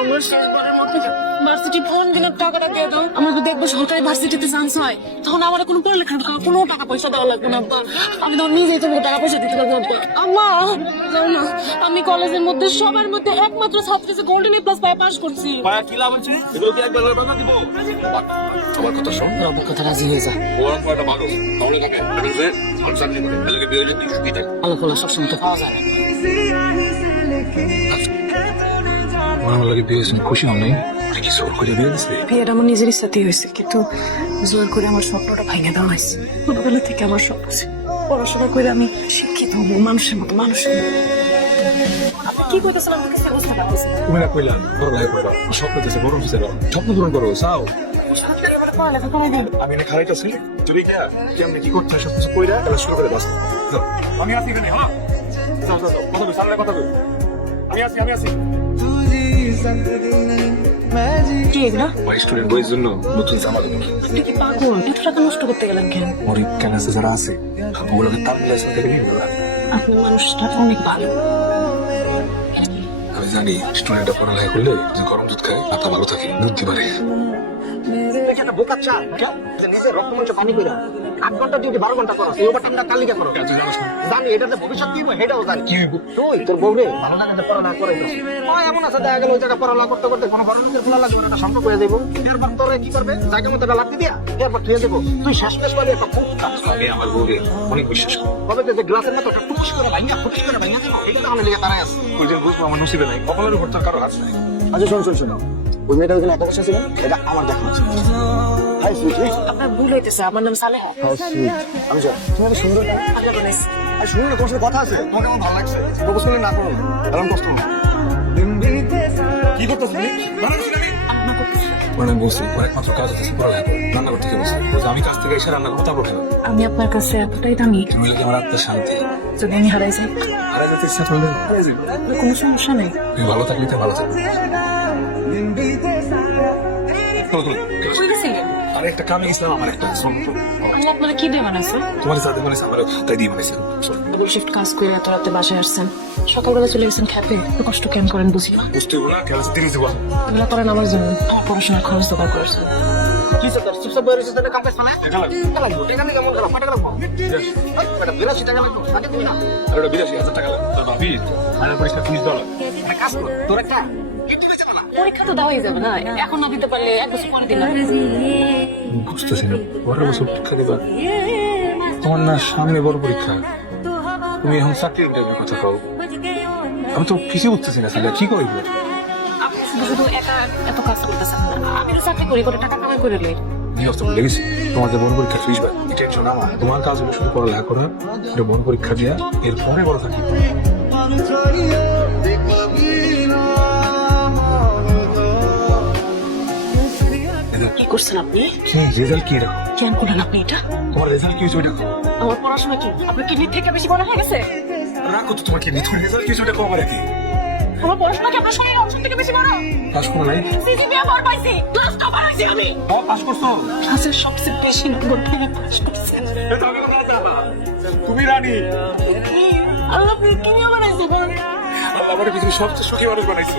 আমার শেষবারের মতো ভার্সিটি ফোন দিনের টাকাটা দিয়ে দাও। আমার তো দেখবো সরকারি ভার্সিটিতে চান্স হয়, তখন আমার কোনো পড়ালেখার কোনো টাকা পয়সা দেওয়া লাগবে না আব্বা। আমি তখন নিজেই তোমাকে টাকা পয়সা দিতে পারবো আব্বা। আম্মা জানো না, আমি কলেজের মধ্যে সবার মধ্যে একমাত্র ছাত্রী যে গোল্ডেন এ প্লাস পায় পাস করছি। পায়া কি লাভ আছে? এগুলো কি একবার বাধা দিব? আমার কথা শোন, আমার কথা রাজি হয়ে যা। ওরা তো একটা মানুষ, তাহলে থাকে এবং যে সংসার জীবনে এলাকে বিয়ে হলে কিছু দিতে আলো খোলা সবসময় তো পাওয়া যায় না। আমার লাগে বিয়ে হয়েছে, খুশি হন নাই? কি জোর করে বিয়ে দিচ্ছে? বিয়েটা আমার নিজের ইচ্ছাতেই হয়েছে, কিন্তু জোর করে আমার স্বপ্নটা ভেঙে দেওয়া হয়েছে। ছোটবেলা থেকে আমার স্বপ্ন ছিল পড়াশোনা করে আমি শিক্ষিত হবো, মানুষের মতো মানুষের মতো। আপনি কি করতেছেন আমার কাছে বুঝতে পারতেছি না। তুমি না কইলা বড় লাগে কইবা, স্বপ্ন দিতে বড় হইছে, স্বপ্ন পূরণ করো, চাও। পড়ালেখা করে দেন। আমি না খারাইতাছি, তুমি কি কেমনে কি করতে হয় সব কিছু কইরা তাহলে শুরু করে বাস। আমি আছি এখানে, হ্যাঁ যাও যাও যাও, কথা কই, সামনে কথা কই। আমি আছি। কি এগুলো? ওই স্টুডেন্ট বইয়ের জন্য নতুন জামা দেবো। আপনি কি পাগল? এত টাকা নষ্ট করতে গেলেন কেন? ওর ক্যানাসে যারা আছে ওগুলোকে তার লাইসেন্স থেকে নিয়ে নেবে। আপনি মানুষটা অনেক ভালো। আমি জানি স্টুডেন্টরা পড়ালেখা করলে যে গরম দুধ খায় মাথা ভালো থাকে, বুদ্ধি বাড়ে। নিজের রক্ত মাংস পানি করে 8 ঘন্টা ডিউটি 12 ঘন্টা করো, এই ওভারটাইমটা কালিকা করো। জানি এটাতে ভবিষ্যৎ কি হবে এটাও জানি। কি হইব? তুই তোর বউরে ভালো লাগাতে পড়ালেখা করে এমন আছে দেখা গেল ওই জায়গা পড়ালেখা করতে করতে কোনো বড় নিজের খোলা লাগবে একটা সম্পর্ক হয়ে যাবো। এরপর তোরে কি করবে, জায়গা মতো লাগতে দিয়া এরপর ধুয়ে দেবো। তুই শেষমেশ পাবি একটা খুব আমি আমার বউরে অনেক বিশ্বাস করি। কবে যে গ্লাসের মতো একটা টুকুস করে ভাঙিয়া ফুটকি করে ভাঙিয়া দেবো, এটা তো আমার লেগে তারাই আছে। ওই যে বুঝবো আমার নসিবে নাই, কপালের উপর তার কারো হাত নাই। আচ্ছা শোন ওই মেয়েটা ওইখানে এত বসে ছিল, এটা আমার দেখা আছে। হাই সুইটি, আপনার ভুল হইতেছে, আমার নাম সালেহা। আমি যাই। তুমি এত সুন্দর না? আগে বানাইছি। আর শুনুন না, তোমার সাথে কথা আছে, তোমাকে আমার ভালো লাগছে। প্রপোজ করলে না করো না, কারণ কষ্ট হবে। কি করতেছ তুমি? রান্না করতেছি। মানে বলছি ওর একমাত্র কাজ হচ্ছে পড়ালেখা করা, রান্না করতে গিয়ে বলছি আমি কাজ থেকে এসে রান্না করবো, তারপর খাবো। আমি আপনার কাছে এতটাই দামি, তুমি লাগে আমার আত্মার শান্তি। যদি আমি হারাই যাই হারা যেতে ইচ্ছা করলে হারাই যাবে। কোনো সমস্যা নেই। তুমি ভালো থাকলে তো ভালো থাকবে। কই গেছিলেন? আর একটা কামে গেছিলাম, আমার একটা আমি আপনারা কি দিয়ে বানাইছে? তোমার সাথে বানাইছে, আমার তাই দিয়ে বানাইছে। ডবল শিফট কাজ করে এত রাতে বাসায় আসছেন, সকালবেলা চলে গেছেন খেতে, এত কষ্ট কেন করেন বুঝি না। বুঝতে হবো না, ক্লাসে দেরি যাবো। এগুলো করেন আমার জন্য, আমার পড়াশোনার খরচ জোগাড় করেছেন। কি স্যার চিপসা বইয়ের সাথে কাম পাইছ না? টাকা লাগবে। টাকা লাগবে, টাকা নিয়ে কেমন গেল? টাকা লাগবে। এটা 82 টাকা লাগবে, আগে তুমি না। আর ওটা 82,000 টাকা লাগবে। তা ভাবি আর পরিষ্কার $20। একটা কাজ কর, তোর একটা কিন্তু বেঁচে না। পরীক্ষা তো দেওয়াই যাবে না, এখন না দিতে পারলে 1 বছর পরে দিলাম। বুঝতেছি না, পরের বছর পরীক্ষা দিবা। তোমার না সামনে বড় পরীক্ষা, তুমি এখন চাকরির কথা কও। আমি তো কিছু বুঝতেছি না, কি করবো? আপনি শুধু শুধু একা এত কাজ করতেছেন না, আমি তো চাকরি করি, করে টাকা কামাই করে লই। লেগেছি তোমাদের বড় পরীক্ষা ফিস বা টেনশন আমার। তোমার কাজ হলো শুধু পড়ালেখা করা, এটা বড় পরীক্ষা দিয়া এরপরে বড় থাকি। কি করছেন আপনি? কি রেজাল্ট কি রাখো? কেন করলেন আপনি এটা? তোমার রেজাল্ট কি হয়েছে ওইটা খাও। আমার পড়াশোনা কি আপনার কিডনি থেকে বেশি বড় হয়ে গেছে? রাখো তো তোমার কি তোমার রেজাল্ট কি হয়েছে ওইটা খাও আমার কি? আমার পড়াশোনা কি আপনার শরীরের অংশ থেকে বেশি বড়? পাস করো নাই? সিজিপিএ আবার পাইছি, ক্লাস টপার হইছি আমি। পাস করছো? ক্লাসের সবচেয়ে বেশি নম্বর পেয়ে পাস করছেন। তুমি রানী। আল্লাহ আপনি কি নিয়ে বানাইছে বলেন? আমার কিছু সবচেয়ে সুখী মানুষ বানাইছে।